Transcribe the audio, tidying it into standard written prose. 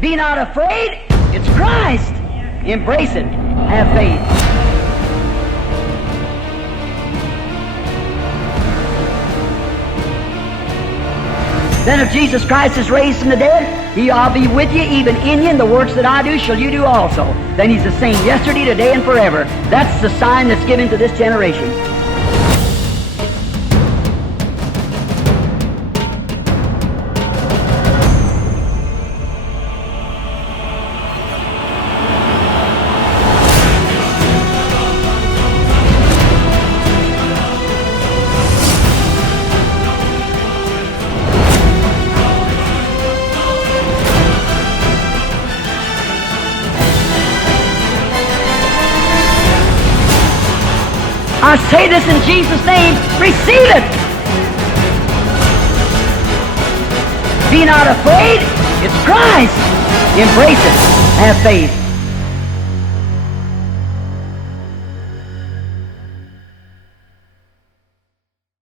Be not afraid. It's Christ. Embrace it. Have faith. Then if Jesus Christ is raised from the dead, I'll be with you, even in you, and the works that I do shall you do also. Then He's the same yesterday, today, and forever. That's the sign that's given to this generation. I say this in Jesus' name, receive it! Be not afraid, it's Christ! Embrace it, have faith.